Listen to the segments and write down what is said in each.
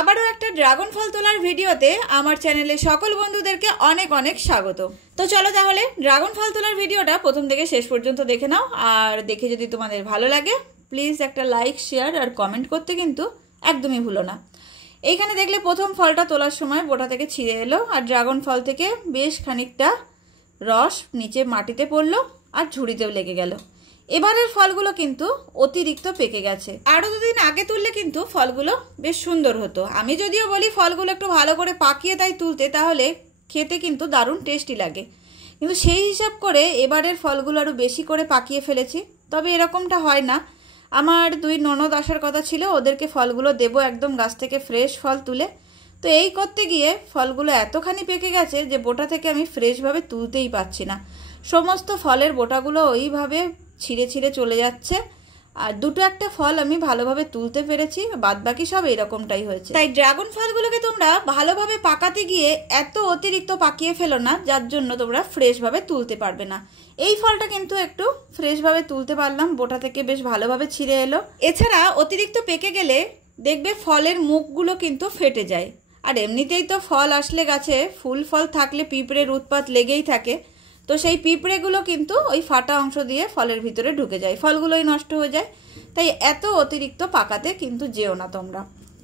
আবারও একটা ড্রাগন ফল তোলার ভিডিওতে আমার চ্যানেলে সকল বন্ধুদেরকে অনেক অনেক স্বাগত। তো চলো তাহলে ড্রাগন ফল তোলার ভিডিওটা প্রথম থেকে শেষ পর্যন্ত দেখে নাও, আর দেখে যদি তোমাদের ভালো লাগে প্লিজ একটা লাইক, শেয়ার আর কমেন্ট করতে কিন্তু একদমই ভুলো না। এইখানে দেখলে প্রথম ফলটা তোলার সময় বোটা থেকে ছিঁড়ে এলো, আর ড্রাগন ফল থেকে বেশ খানিকটা রস নিচে মাটিতে পড়লো আর ঝুড়িতেও লেগে গেল। এবারের ফলগুলো কিন্তু অতিরিক্ত পেকে গেছে। আরও দুদিন আগে তুললে কিন্তু ফলগুলো বেশ সুন্দর হতো। আমি যদিও বলি ফলগুলো একটু ভালো করে পাকিয়ে তাই তুলতে, তাহলে খেতে কিন্তু দারুণ টেস্টি লাগে, কিন্তু সেই হিসাব করে এবারের ফলগুলো আরও বেশি করে পাকিয়ে ফেলেছি। তবে এরকমটা হয় না, আমার দুই ননদ আসার কথা ছিল, ওদেরকে ফলগুলো দেবো একদম গাছ থেকে ফ্রেশ ফল তুলে। তো এই করতে গিয়ে ফলগুলো এতখানি পেকে গেছে যে বোটা থেকে আমি ফ্রেশভাবে তুলতেই পারছি না। সমস্ত ফলের বোটাগুলো ওইভাবে ছিঁড়ে ছিঁড়ে চলে যাচ্ছে, আর দুটো একটা ফল আমি ভালোভাবে তুলতে পেরেছি, বাদবাকি সব এরকমটাই হয়েছে। তাই ড্রাগন ফলগুলোকে তোমরা ভালোভাবে পাকাতে গিয়ে এত অতিরিক্ত পাকিয়ে ফেলো না, যার জন্য তোমরা ফ্রেশভাবে তুলতে পারবে না। এই ফলটা কিন্তু একটু ফ্রেশভাবে তুলতে পারলাম, বোটা থেকে বেশ ভালোভাবে ছিঁড়ে এলো। এছাড়া অতিরিক্ত পেকে গেলে দেখবে ফলের মুখগুলো কিন্তু ফেটে যায়, আর এমনিতেই তো ফল আসলে গাছে ফুল ফল থাকলে পিঁপড়ের উৎপাত লেগেই থাকে। তো সেই পিঁপড়েগুলো কিন্তু ওই ফাটা অংশ দিয়ে ফলের ভিতরে ঢুকে যায়, ফলগুলোই নষ্ট হয়ে যায়। তাই এত অতিরিক্ত পাকাতে কিন্তু যেও না তোমরা,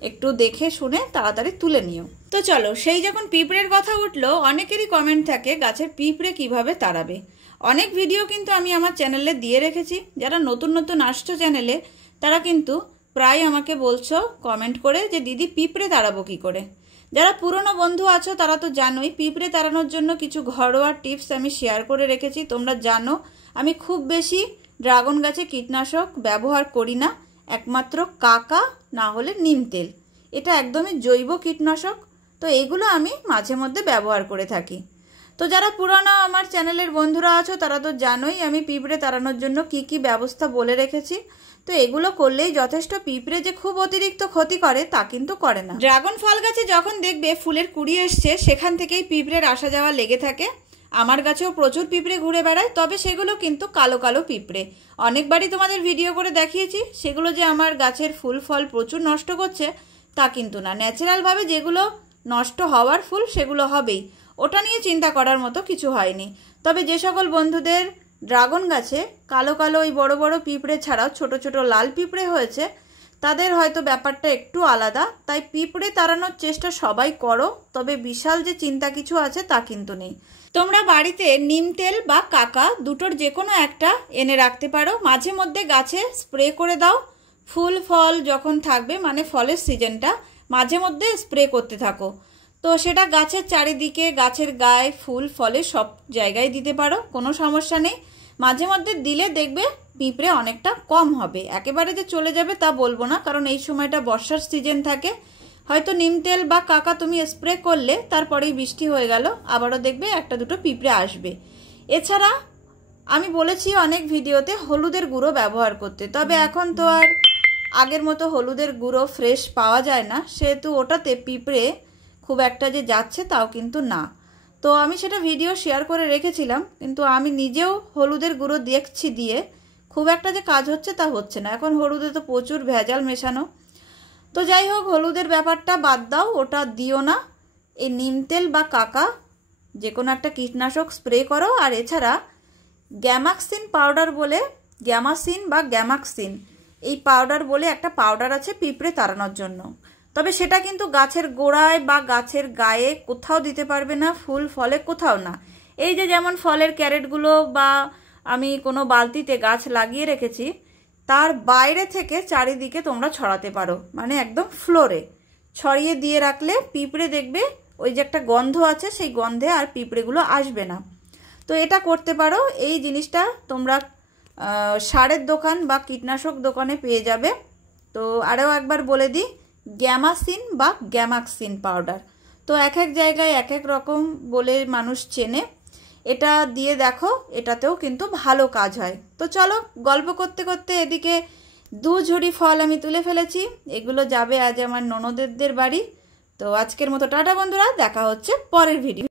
একটু দেখে শুনে তাড়াতাড়ি তুলে নিও। তো চলো, সেই যখন পিঁপড়ের কথা উঠলো, অনেকেরই কমেন্ট থাকে গাছের পিঁপড়ে কিভাবে তাড়াবে। অনেক ভিডিও কিন্তু আমি আমার চ্যানেলে দিয়ে রেখেছি। যারা নতুন নতুন আসছো চ্যানেলে, তারা কিন্তু প্রায় আমাকে বলছো কমেন্ট করে যে দিদি পিঁপড়ে তাড়াবো কী করে। যারা পুরনো বন্ধু আছো তারা তো জানোই, পিঁপড়ে তাড়ানোর জন্য কিছু ঘরোয়া টিপস আমি শেয়ার করে রেখেছি। তোমরা জানো আমি খুব বেশি ড্রাগন গাছে কীটনাশক ব্যবহার করি না, একমাত্র কাকা না হলে নিম তেল, এটা একদমই জৈব কীটনাশক। তো এগুলো আমি মাঝে মধ্যে ব্যবহার করে থাকি। তো যারা পুরনো আমার চ্যানেলের বন্ধুরা আছো তারা তো জানোই আমি পিঁপড়ে তাড়ানোর জন্য কি কি ব্যবস্থা বলে রেখেছি। তো এগুলো করলেই যথেষ্ট। পিঁপড়ে যে খুব অতিরিক্ত ক্ষতি করে তা কিন্তু করে না। ড্রাগন ফল গাছে যখন দেখবে ফুলের কুড়ি এসছে, সেখান থেকেই পিঁপড়ের আসা যাওয়া লেগে থাকে। আমার গাছেও প্রচুর পিঁপড়ে ঘুরে বেড়ায়, তবে সেগুলো কিন্তু কালো কালো পিঁপড়ে। অনেকবারই তোমাদের ভিডিও করে দেখিয়েছি, সেগুলো যে আমার গাছের ফুল ফল প্রচুর নষ্ট করছে তা কিন্তু না। ন্যাচারালভাবে যেগুলো নষ্ট হওয়ার ফুল সেগুলো হবেই, ওটা নিয়ে চিন্তা করার মতো কিছু হয়নি। তবে যে সকল বন্ধুদের ড্রাগন গাছে কালো কালো ওই বড় বড় পিঁপড়ে ছাড়াও ছোট ছোট লাল পিঁপড়ে হয়েছে, তাদের হয়তো ব্যাপারটা একটু আলাদা। তাই পিঁপড়ে তাড়ানোর চেষ্টা সবাই করো, তবে বিশাল যে চিন্তা কিছু আছে তা কিন্তু নেই। তোমরা বাড়িতে নিম তেল বা কাকা দুটোর যে কোনো একটা এনে রাখতে পারো, মাঝে মধ্যে গাছে স্প্রে করে দাও। ফুল ফল যখন থাকবে, মানে ফলের সিজনটা, মাঝে মধ্যে স্প্রে করতে থাকো। তো সেটা গাছের চারিদিকে, গাছের গায়ে, ফুল ফলে সব জায়গায় দিতে পারো, কোনো সমস্যা নেই। মাঝে মধ্যে দিলে দেখবে পিঁপড়ে অনেকটা কম হবে। একেবারে যে চলে যাবে তা বলবো না, কারণ এই সময়টা বর্ষার সিজন থাকে। হয়তো নিম তেল বা কাকা তুমি স্প্রে করলে তারপরেই বৃষ্টি হয়ে গেল, আবারও দেখবে একটা দুটো পিঁপড়ে আসবে। এছাড়া আমি বলেছি অনেক ভিডিওতে হলুদের গুঁড়ো ব্যবহার করতে, তবে এখন তো আর আগের মতো হলুদের গুঁড়ো ফ্রেশ পাওয়া যায় না, সেহেতু ওটাতে পিঁপড়ে খুব একটা যে যাচ্ছে তাও কিন্তু না। তো আমি সেটা ভিডিও শেয়ার করে রেখেছিলাম, কিন্তু আমি নিজেও হলুদের গুঁড়ো দেখছি দিয়ে খুব একটা যে কাজ হচ্ছে তা হচ্ছে না। এখন হলুদে তো প্রচুর ভেজাল মেশানো। তো যাই হোক, হলুদের ব্যাপারটা বাদ দাও, ওটা দিও না। এই নিম তেল বা কাকা যে কোনো একটা কীটনাশক স্প্রে করো। আর এছাড়া গ্যামাক্সিন পাউডার বলে, গ্যামাসিন বা গ্যামাক্সিন এই পাউডার বলে একটা পাউডার আছে পিঁপড়ে তাড়ানোর জন্য। তবে সেটা কিন্তু গাছের গোড়ায় বা গাছের গায়ে কোথাও দিতে পারবে না, ফুল ফলে কোথাও না। এই যে যেমন ফলের ক্যারেটগুলো বা আমি কোনো বালতিতে গাছ লাগিয়ে রেখেছি, তার বাইরে থেকে চারিদিকে তোমরা ছড়াতে পারো, মানে একদম ফ্লোরে ছড়িয়ে দিয়ে রাখলে পিঁপড়ে দেখবে ওই যে একটা গন্ধ আছে, সেই গন্ধে আর পিঁপড়েগুলো আসবে না। তো এটা করতে পারো। এই জিনিসটা তোমরা সারের দোকান বা কীটনাশক দোকানে পেয়ে যাবে। তো আরও একবার বলে দিই, গ্যামাসিন বা গ্যামাক্সিন পাউডার। তো এক এক জায়গায় এক এক রকম বলে মানুষ চেনে। এটা দিয়ে দেখো, এটাতেও কিন্তু ভালো কাজ হয়। তো চলো, গল্প করতে করতে এদিকে 2 ঝুড়ি ফল আমি তুলে ফেলেছি। এগুলো যাবে আজ আমার ননদেরদের বাড়ি। তো আজকের মতো টাটা বন্ধুরা, দেখা হচ্ছে পরের ভিডিও।